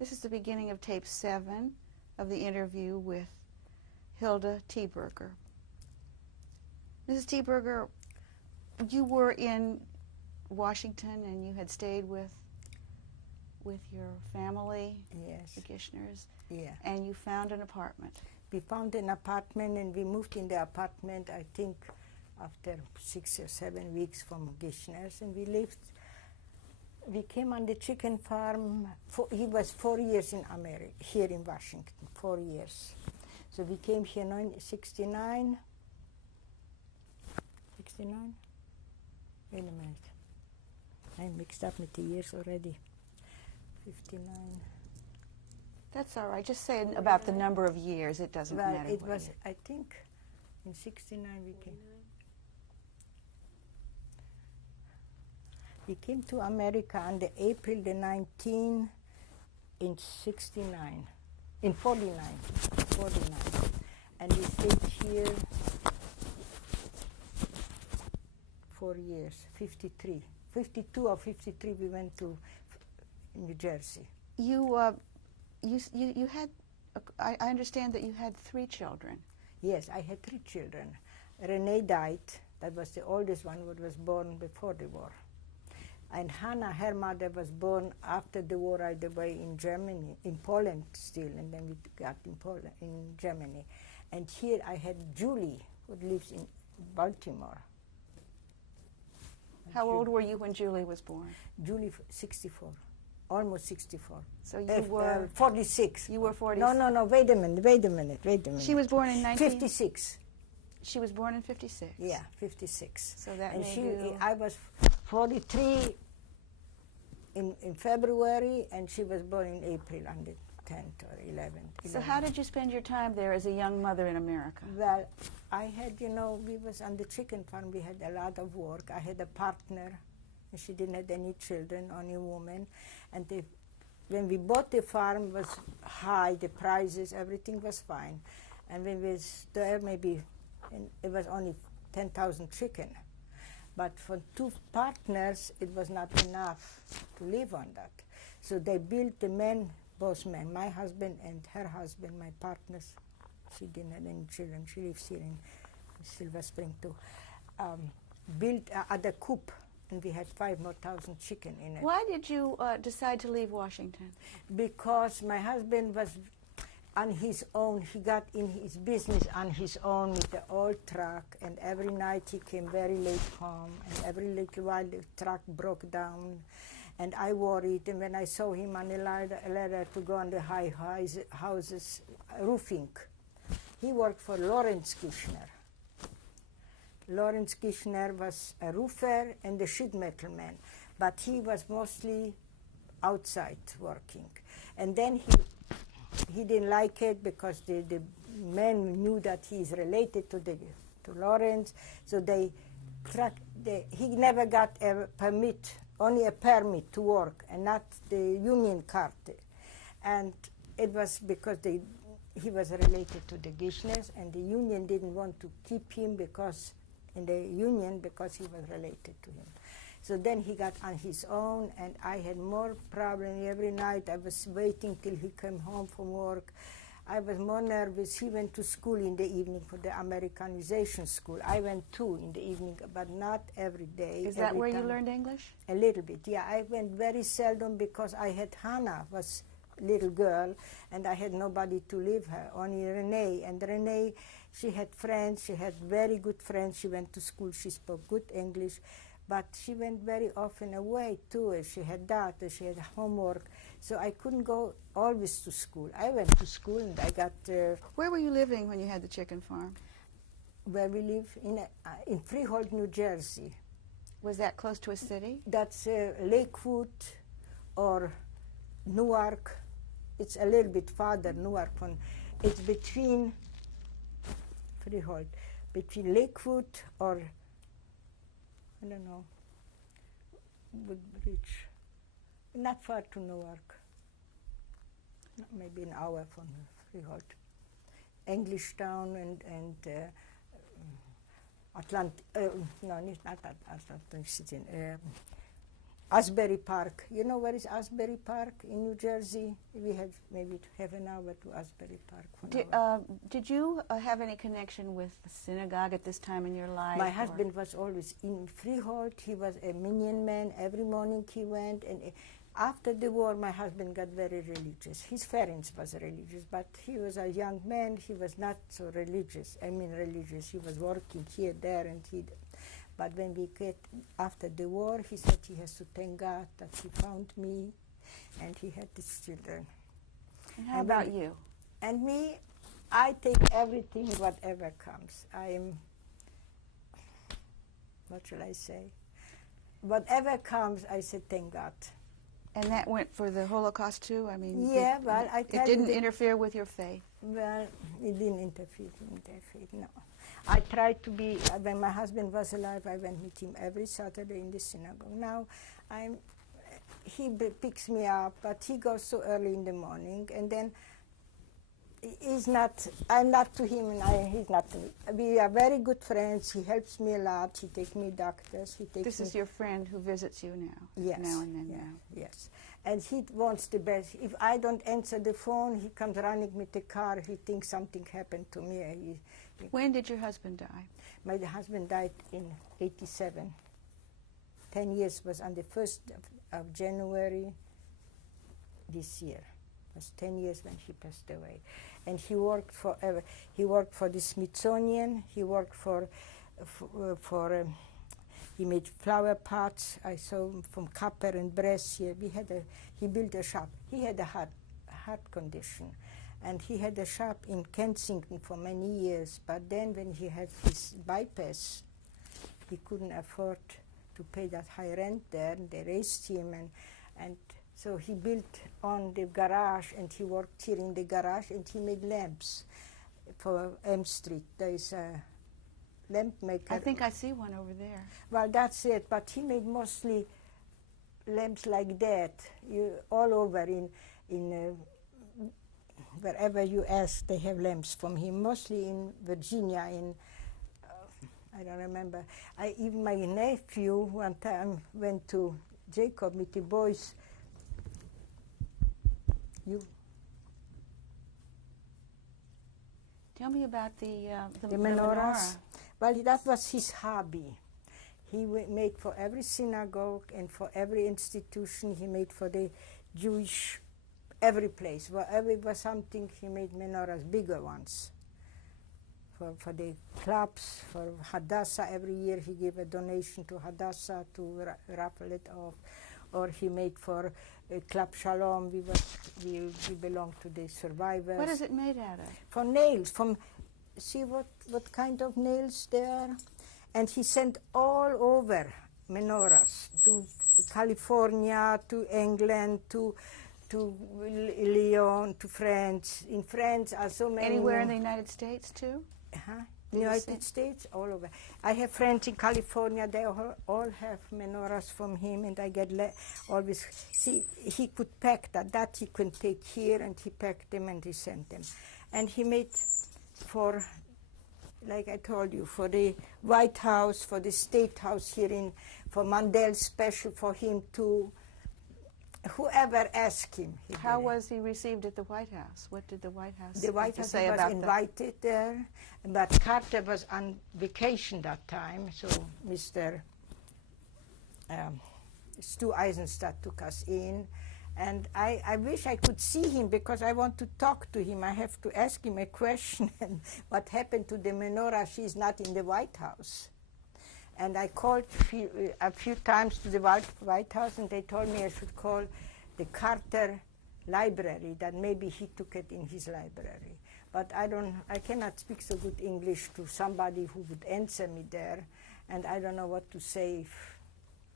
This is the beginning of tape 7 of the interview with Hilda Thieberger. Mrs. Thieberger, you were in Washington and you had stayed with your family, Yes. the Gishners, Yeah. and you found an apartment. We found an apartment and we moved in the apartment, I think, after 6 or 7 weeks from Gishners, and we lived. We came on the chicken farm. He was 4 years in America, here in Washington, 4 years. So we came here in 69. 69? Wait a minute. I'm mixed up with the years already. 59. That's all right. Just say about the number of years. It doesn't Well, matter. it what was, year. I think, in 69 we came. We came to America on the April the 19th in 69, in 49, and we stayed here 4 years, 53, 52 or 53. We went to New Jersey. You had. I understand that you had 3 children. Yes, I had 3 children. Renee died. That was the oldest one, who was born before the war. And Hannah, her mother, was born after the war, right away in Germany, in Poland still, and then we got in Poland, in Germany. And here I had Julie, who lives in Baltimore. How old were you when Julie was born? Julie, 64, almost 64. So you were 46. You were 46. No. Wait a minute. She was born in 56. She was born in 56. Yeah, 56. So that and made she, you. I was 43 in February, and she was born in April on the 10th or 11th. So how did you spend your time there as a young mother in America? Well, I had, we was on the chicken farm. We had a lot of work. I had a partner, and she didn't have any children, only a woman. And when we bought the farm, was high, the prices, everything was fine. And when we was there, maybe, it was only 10,000 chicken. But for 2 partners, it was not enough to live on that. So they built both men, my husband and her husband, my partners. She didn't have any children. She lives here in Silver Spring too. Built a coop, and we had 5,000 more chicken in it. Why did you decide to leave Washington? Because my husband was on his own. He got in his business on his own with the old truck, and every night he came very late home, and every little while the truck broke down, and I worried. And when I saw him on a ladder to go on the high houses roofing, he worked for Lawrence Kishner. Lawrence Kishner was a roofer and a sheet metal man, but he was mostly outside working. And then he didn't like it because the men knew that he is related to Lawrence, so he never got a permit, only a permit to work, and not the union card. And it was because he was related to the Gishners, and the union didn't want to keep him because he was related to him. So then he got on his own, and I had more problems every night. I was waiting till he came home from work. I was more nervous. He went to school in the evening for the Americanization school. I went too in the evening, but not every day. Is that where you learned English? A little bit, yeah. I went very seldom because I had Hannah, was a little girl, and I had nobody to leave her, only Renee. And Renee, she had friends. She had very good friends. She went to school. She spoke good English. But she went very often away too. She had that, she had homework. So I couldn't go always to school. I went to school and I got... Where were you living when you had the chicken farm? Where we live, in Freehold, New Jersey. Was that close to a city? That's Lakewood or Newark. It's a little bit farther, Newark. It's between Freehold, between Lakewood or... I don't know, Woodbridge, not far to Newark, maybe an hour from Freehold. Englishtown and Atlantic, no, not Atlantic City, Asbury Park. You know where is Asbury Park in New Jersey? We have maybe half an hour to Asbury Park. Did you have any connection with the synagogue at this time in your life? My husband was always in Freehold. He was a minyan man. Every morning he went. And after the war, my husband got very religious. His parents was religious, but he was a young man. He was not so religious. I mean religious. He was working here, there, and he. But when we get after the war, he said he has to thank God that he found me, and he had these children. And how about you? And me, I take everything, whatever comes. I am, what shall I say? Whatever comes, I say thank God. And that went for the Holocaust too? I mean, yeah, well, I tell you. It didn't interfere with your faith? Well, it didn't interfere with their faith, no. I tried to be, when my husband was alive, I went with him every Saturday in the synagogue. Now, he picks me up, but he goes so early in the morning, and then I'm not to him, and he's not to me. We are very good friends. He helps me a lot. He takes me doctors. This is your friend who visits you now? Yes. Now and then, yeah, now. Yes. And he wants the best. If I don't answer the phone, he comes running with the car. He thinks something happened to me. When did your husband die? My husband died in 1987. 10 years was on the 1st of January this year. It was 10 years when he passed away. And he worked forever. He worked for the Smithsonian. He worked he made flower pots. I saw him from copper and brass here. He built a shop. He had a heart condition. And he had a shop in Kensington for many years. But then when he had his bypass, he couldn't afford to pay that high rent there. And they raised him. And so he built on the garage, and he worked here in the garage, and he made lamps for M Street. There is a lamp maker. I think I see one over there. Well, that's it. But he made mostly lamps like that, all over in wherever you ask, they have lamps from him. Mostly in Virginia, I don't remember. Even my nephew one time went to Jacob with the boys. Tell me about the menorahs. Well, that was his hobby. He made for every synagogue and for every institution. He made for the Jewish, every place. Wherever it was something, he made menorahs, bigger ones. For the clubs, for Hadassah, every year he gave a donation to Hadassah to raffle it off. Or he made for Club Shalom. We belong to the survivors. What is it made out of? For nails. See what kind of nails they are? And he sent all over menorahs to California, to England, to Lyon, to France. In France are so many. Anywhere in the United States too? Uh-huh. United States, all over. I have friends in California. They all have menorahs from him, and I get always. See, he could pack that he could take here, and he packed them and he sent them. And he made for, like I told you, for the White House, for the State House here for Mandel special for him too. Whoever asked him. How was he received at the White House? What did the White House The White House say was about invited there, but Carter was on vacation that time, so Mr. Stu Eisenstadt took us in, and I wish I could see him because I want to talk to him. I have to ask him a question, what happened to the menorah? She's not in the White House. And I called a few times to the White House, and they told me I should call the Carter Library, that maybe he took it in his library. But I cannot speak so good English to somebody who would answer me there, and I don't know what to say.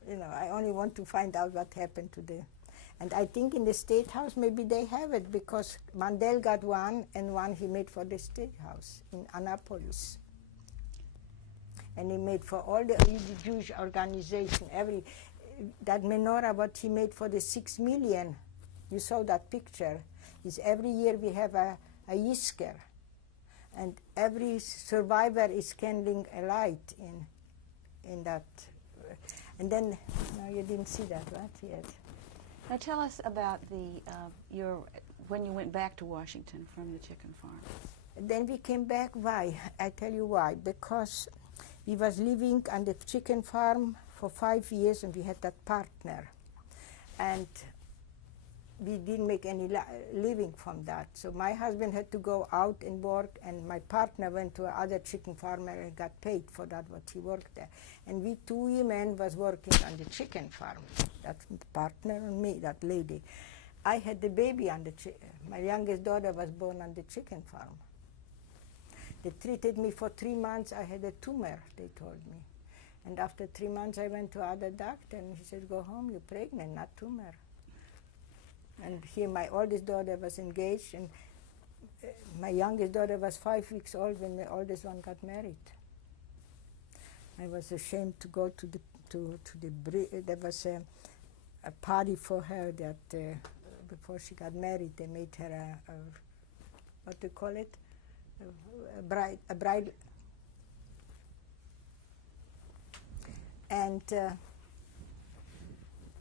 I only want to find out what happened to and I think in the State House maybe they have it, because Mandel got one, and one he made for the State House in Annapolis. And he made for all the Jewish organization, that menorah, what he made for the 6 million, you saw that picture, is every year we have a Yizker, and every survivor is kindling a light in that. And then, no, you didn't see that, right? Yes. Now tell us about when you went back to Washington from the chicken farm. Then we came back. Why? I tell you why. Because we was living on the chicken farm for 5 years, and we had that partner. And we didn't make any living from that. So my husband had to go out and work, and my partner went to another chicken farmer and got paid for that, what he worked there. And we 2 women was working on the chicken farm. That partner and me, that lady. I had the baby on the my youngest daughter was born on the chicken farm. They treated me for 3 months. I had a tumor, they told me. And after 3 months, I went to other doctor, and he said, go home, you're pregnant, not tumor. And here my oldest daughter was engaged, and my youngest daughter was 5 weeks old when the oldest one got married. I was ashamed to go to there was a party for her that before she got married, they made her what do you call it? A bride. And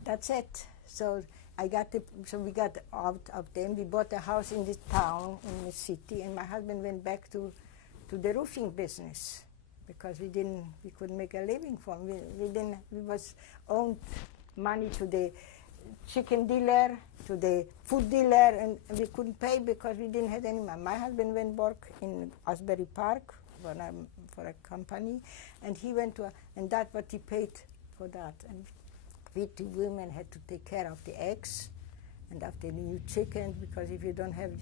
that's it. So we got out of them. We bought a house in this town, in the city, and my husband went back to the roofing business because we couldn't make a living from it. We was owned money to the chicken dealer, to the food dealer, and we couldn't pay because we didn't have any money. My husband went work in Asbury Park for a company, and he went and that's what he paid for that. And we 2 women had to take care of the eggs and of the new chickens, because if you don't have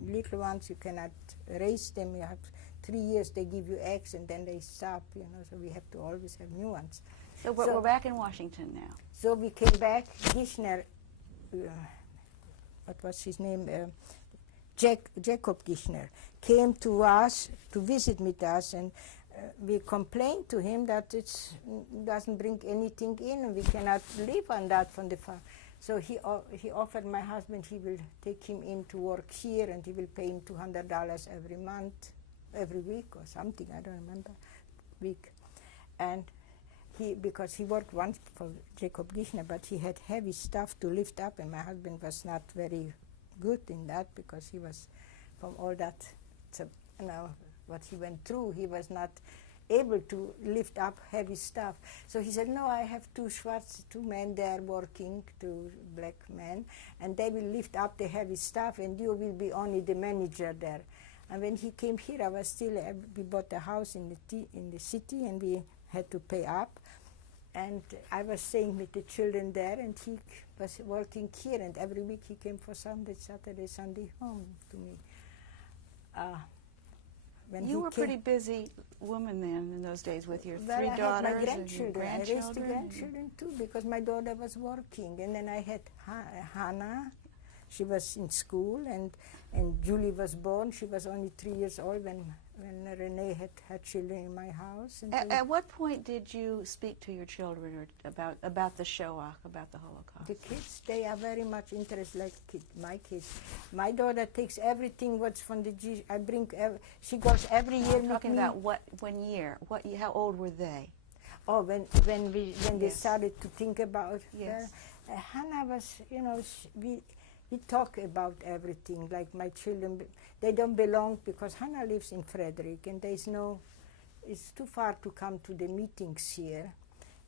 little ones, you cannot raise them. You have 3 years, they give you eggs, and then they stop, so we have to always have new ones. So we're back in Washington now. So we came back. Gishner, what was his name? Jacob Gishner came to us to visit with us, and we complained to him that it doesn't bring anything in, and we cannot live on that from the farm. So he offered my husband he will take him in to work here, and he will pay him $200 every month, every week or something, I don't remember, week. And because he worked once for Jacob Gishner, but he had heavy stuff to lift up, and my husband was not very good in that because he was from all that, what he went through, he was not able to lift up heavy stuff. So he said, no, I have 2 men there working, 2 black men, and they will lift up the heavy stuff, and you will be only the manager there. And when he came here, we bought a house in the city, and we had to pay up. And I was staying with the children there, and he was working here, and every week he came for Saturday, Sunday home to me. You were a pretty busy woman then in those days with your 3 daughters I had my and your grandchildren. I raised the grandchildren too, because my daughter was working. And then I had Hannah. She was in school, and Julie was born. She was only 3 years old when Renee had children in my house. And at what point did you speak to your children about the Shoah, about the Holocaust? The kids, they are very much interested, like my kids. My daughter takes everything what's from the Jews. I bring, she goes every year with me. Talking about when year? How old were they? Oh, when they started to think about Hannah was, we talk about everything, like my children, they don't belong, because Hannah lives in Frederick, and it's too far to come to the meetings here.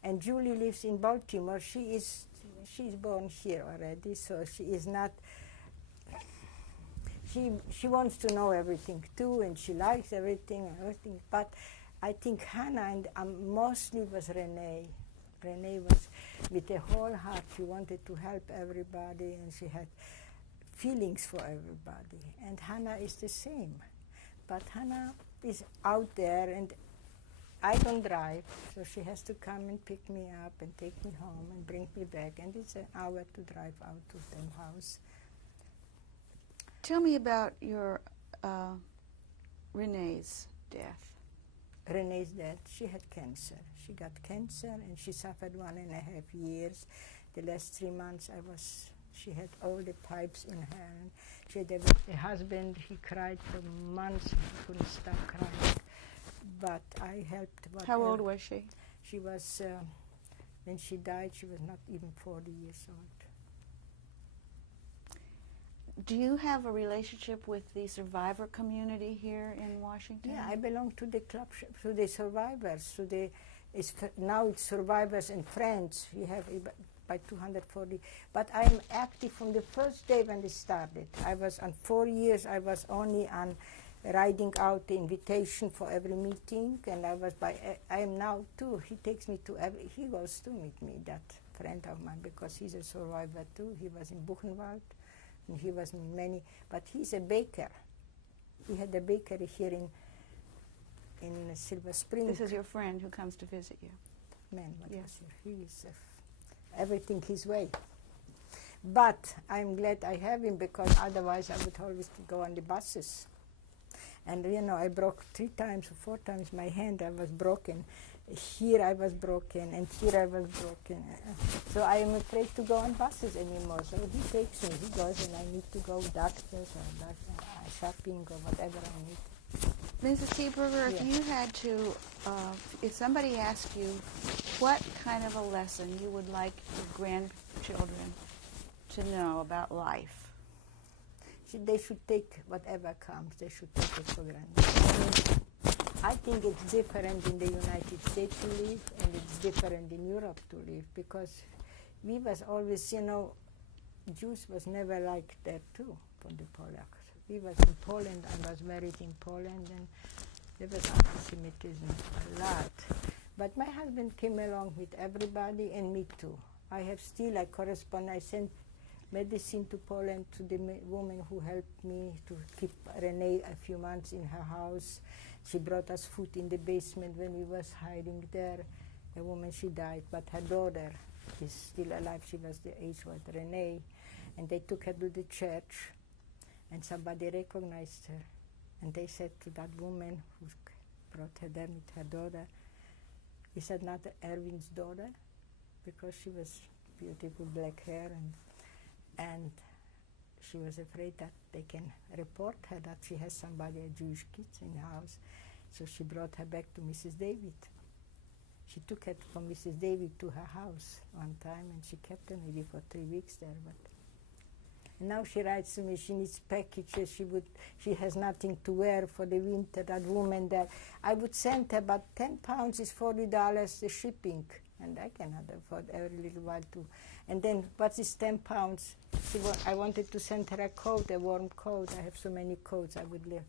And Julie lives in Baltimore. She's born here already, so she is not, she wants to know everything too, and she likes everything, but I think Hannah and mostly was Renee. Renee was with a whole heart. She wanted to help everybody, and she had feelings for everybody. And Hannah is the same. But Hannah is out there, and I don't drive, so she has to come and pick me up and take me home and bring me back. And it's an hour to drive out to their house. Tell me about your Renee's death. Renee's death, she had cancer. She got cancer, and she suffered 1.5 years. The last 3 months she had all the pipes in her. And she had a husband, he cried for months, he couldn't stop crying. But I helped. How old was she? She was When she died, she was not even 40 years old. Do you have a relationship with the survivor community here in Washington? Yeah, I belong to the club, to the survivors, to the, now it's survivors and friends. We have by 240, but I'm active from the first day when it started. I was on 4 years, I was only on writing out the invitation for every meeting, and I am now too. He takes me to he goes to meet me, that friend of mine, because he's a survivor too. He was in Buchenwald, and he was in many, but he's a baker. He had a bakery here in Silver Spring. This is your friend who comes to visit you. Man, what Yes. was here? He is everything his way. But I'm glad I have him, because otherwise I would always go on the buses. And you know, I broke 3 times or 4 times my hand. I was broken. Here I was broken, and here I was broken. So I am afraid to go on buses anymore. So he takes me. He goes, and I need to go doctors or shopping or whatever I need. Mrs. Thieberger, if you had to, if somebody asked you what kind of a lesson you would like your grandchildren to know about life, They should take whatever comes. They should take it for granted. I think it's different in the United States to live, and it's different in Europe to live, because we was always, you know, Jews was never like that too, from the Polacks. We was in Poland. I was married in Poland, and there was anti-Semitism a lot. But my husband came along with everybody, and me too. I correspond. I sent medicine to Poland to the woman who helped me to keep Renee a few months in her house. She brought us food in the basement when we was hiding there. The woman, she died, but her daughter is still alive. She was the age with Renee, and they took her to the church, and somebody recognized her, and they said to that woman who brought her there with her daughter, he said, not Erwin's daughter, because she was beautiful black hair, and she was afraid that they can report her, that she has somebody, a Jewish kids in the house. So she brought her back to Mrs. David. She took her from Mrs. David to her house one time, and she kept her maybe for 3 weeks there. But now she writes to me, she needs packages, she has nothing to wear for the winter, that woman there. I would send her, but 10 pounds is $40, the shipping, and I cannot afford every little while to. And then, what is 10 pounds? I wanted to send her a coat, a warm coat. I have so many coats I would live.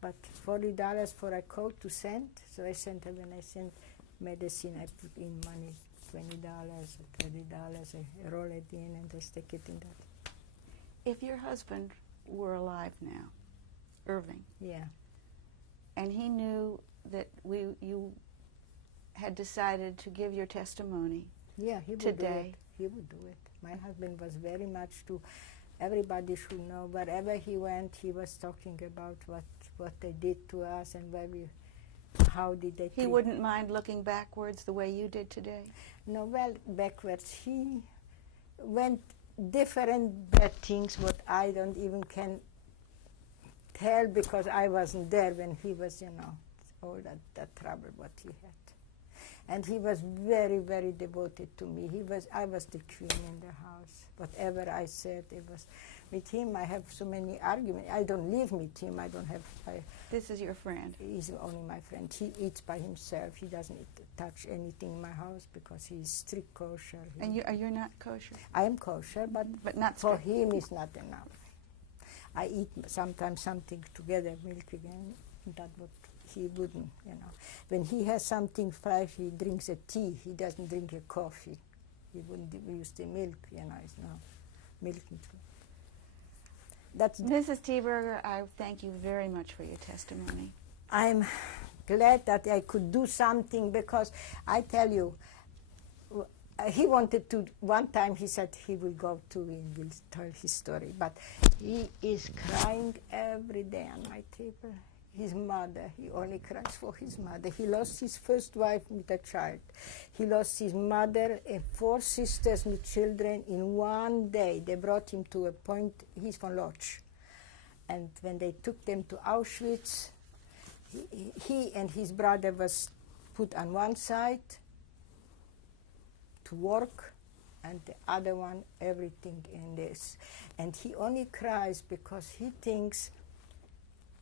But $40 for a coat to send, so I sent her. When I sent medicine, I put in money, $20 or $30, I roll it in and I stick it in that. if your husband were alive now, Irving, Yeah. and he knew that you had decided to give your testimony Yeah, he would today, do it. He would do it. My husband was very much to, everybody should know, wherever he went, he was talking about what they did to us and how did they he wouldn't mind looking backwards the way you did today? No, well, backwards. He went different bad things, what I don't even can tell, because I wasn't there when he was, all that trouble what he had. And he was very, very devoted to me. I was the queen in the house. Whatever I said, it was. With him, I have so many arguments. I don't live with him. I don't have. This is your friend. He's only my friend. He eats by himself. He doesn't touch anything in my house because he's strict kosher. And you're not kosher? I am kosher, but not for strict. him it's not enough. I eat sometimes something together, milk again. That what he wouldn't, When he has something fresh, he drinks a tea. He doesn't drink a coffee. He wouldn't use the milk, it's no milk. That's. Mrs. Thieberger, I thank you very much for your testimony. I'm glad that I could do something, because I tell you, he wanted to, one time he said he will go to and will tell his story, but he is crying every day on my table. His mother, he only cries for his mother. He lost his first wife with a child. He lost his mother and 4 sisters with children in one day. They brought him to a point, he's from Lodz. And when they took them to Auschwitz, he and his brother was put on one side to work, and the other one everything in this. And he only cries because he thinks,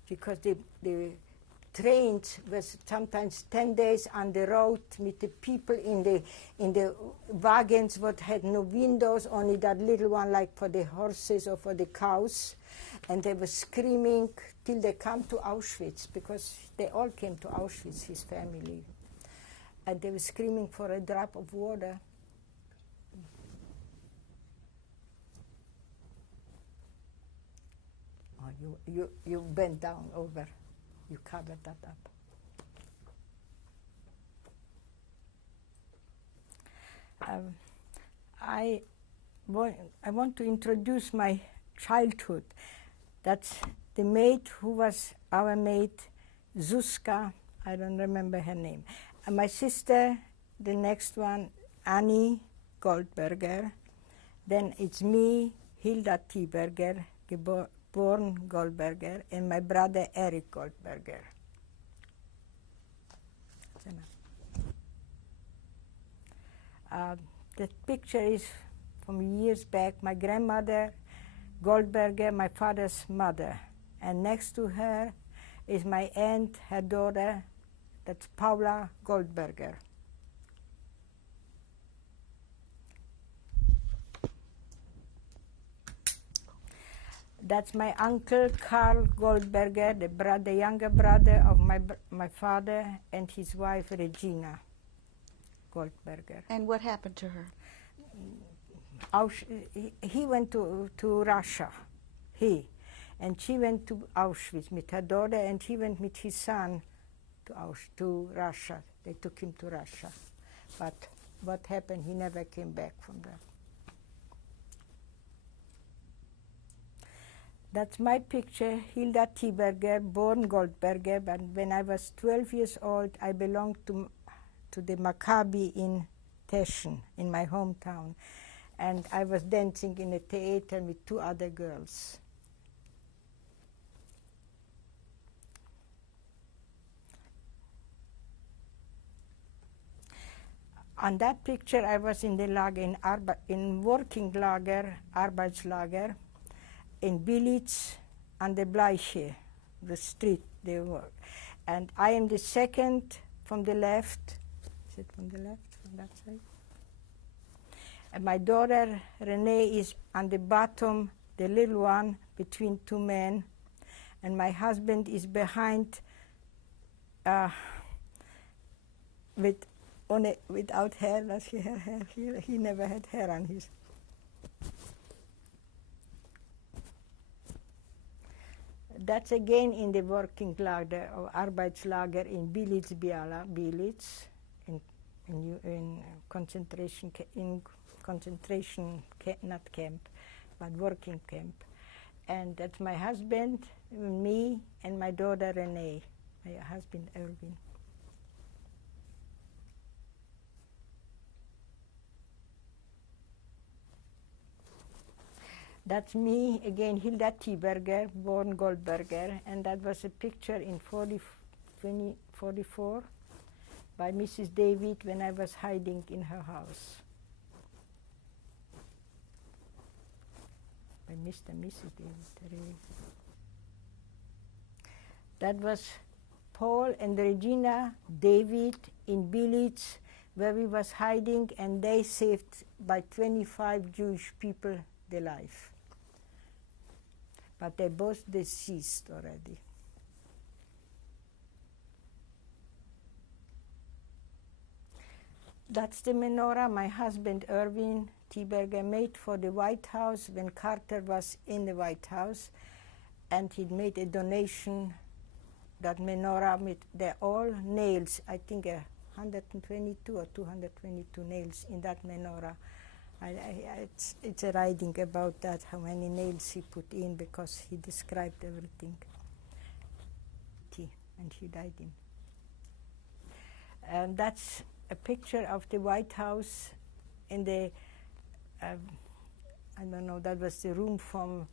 because the trains was sometimes 10 days on the road with the people in the wagons what had no windows, only that little one like for the horses or for the cows, and they were screaming till they come to Auschwitz, because they all came to Auschwitz, his family, and they were screaming for a drop of water. Oh, you bent down over. You covered that up. I want to introduce my childhood. That's the maid who was our maid, Zuzka, I don't remember her name. And my sister, the next one, Annie Goldberger. Then it's me, Hilda Thieberger, born Goldberger, and my brother Eric Goldberger. The picture is from years back. My grandmother Goldberger, my father's mother, and next to her is my aunt, her daughter, that's Paula Goldberger. That's my uncle Karl Goldberger, the younger brother of my father, and his wife Regina Goldberger. And what happened to her? He went to Russia, and she went to Auschwitz with her daughter, and he went with his son to Russia. They took him to Russia, but what happened? He never came back from there. That's my picture, Hilda Thieberger, born Goldberger, but when I was 12 years old, I belonged to the Maccabi in Teschen, in my hometown. And I was dancing in a theater with 2 other girls. On that picture, I was in the lager, in working lager, Arbeitslager, in Billitz on the Bleiche, the street they work. And I am the second from the left. Is it from the left, from that side? And my daughter Renee is on the bottom, the little one, between 2 men. And my husband is behind without hair. Does he have hair? He never had hair on his. That's again in the working lager or Arbeitslager in Billitz-Biala, Billitz, in concentration not camp, but working camp. And that's my husband, me, and my daughter Renee, my husband Erwin. That's me, again, Hilda Thieberger, born Goldberger, and that was a picture in 1944 by Mrs. David when I was hiding in her house. By Mr. and Mrs. David. That was Paul and Regina David in Billitz, where we was hiding, and they saved by 25 Jewish people their life. But they're both deceased already. That's the menorah my husband Erwin Thieberger made for the White House when Carter was in the White House, and he made a donation, that menorah with all nails, I think 122 or 222 nails in that menorah. It's a writing about that, how many nails he put in, because he described everything. And he died in. And that's a picture of the White House in the, I don't know, that was the room from,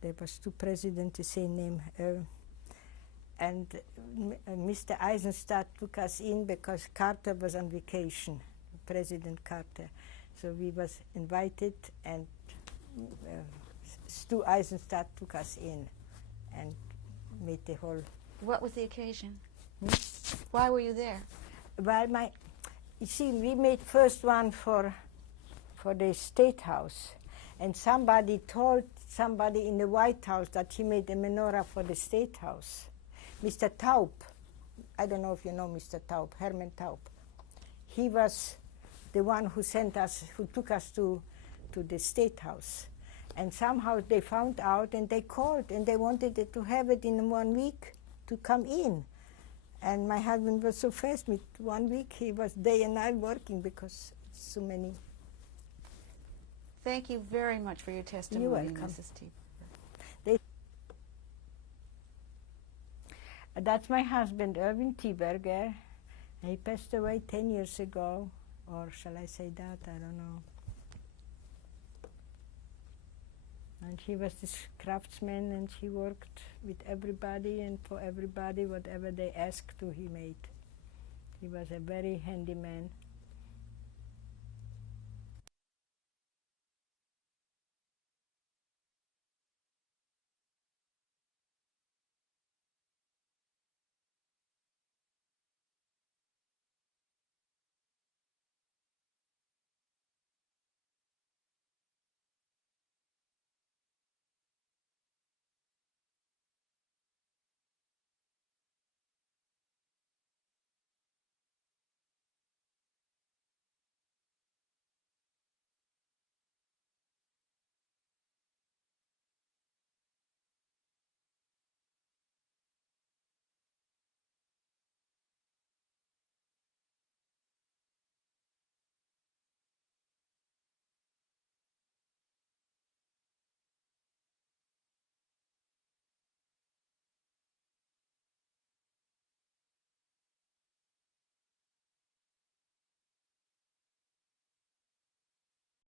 there was 2 presidents, the same name, and Mr. Eisenstadt took us in because Carter was on vacation, President Carter. So we was invited, and Stu Eisenstadt took us in and made the whole. What was the occasion? Why were you there? Well, you see, we made first one for the State House, and somebody told somebody in the White House that he made a menorah for the State House. Mr. Taub, I don't know if you know Mr. Taub, Herman Taub. He was the one who took us to the State House. And somehow they found out and they called and they wanted to have it in 1 week to come in. And my husband was so fast with 1 week, he was day and night working because so many. Thank you very much for your testimony, You're welcome. Mrs. Thieberger. That's my husband, Irving Thieberger. He passed away 10 years ago, or shall I say that? I don't know. And he was this craftsman, and he worked with everybody and for everybody, whatever they asked to, he made. He was a very handy man.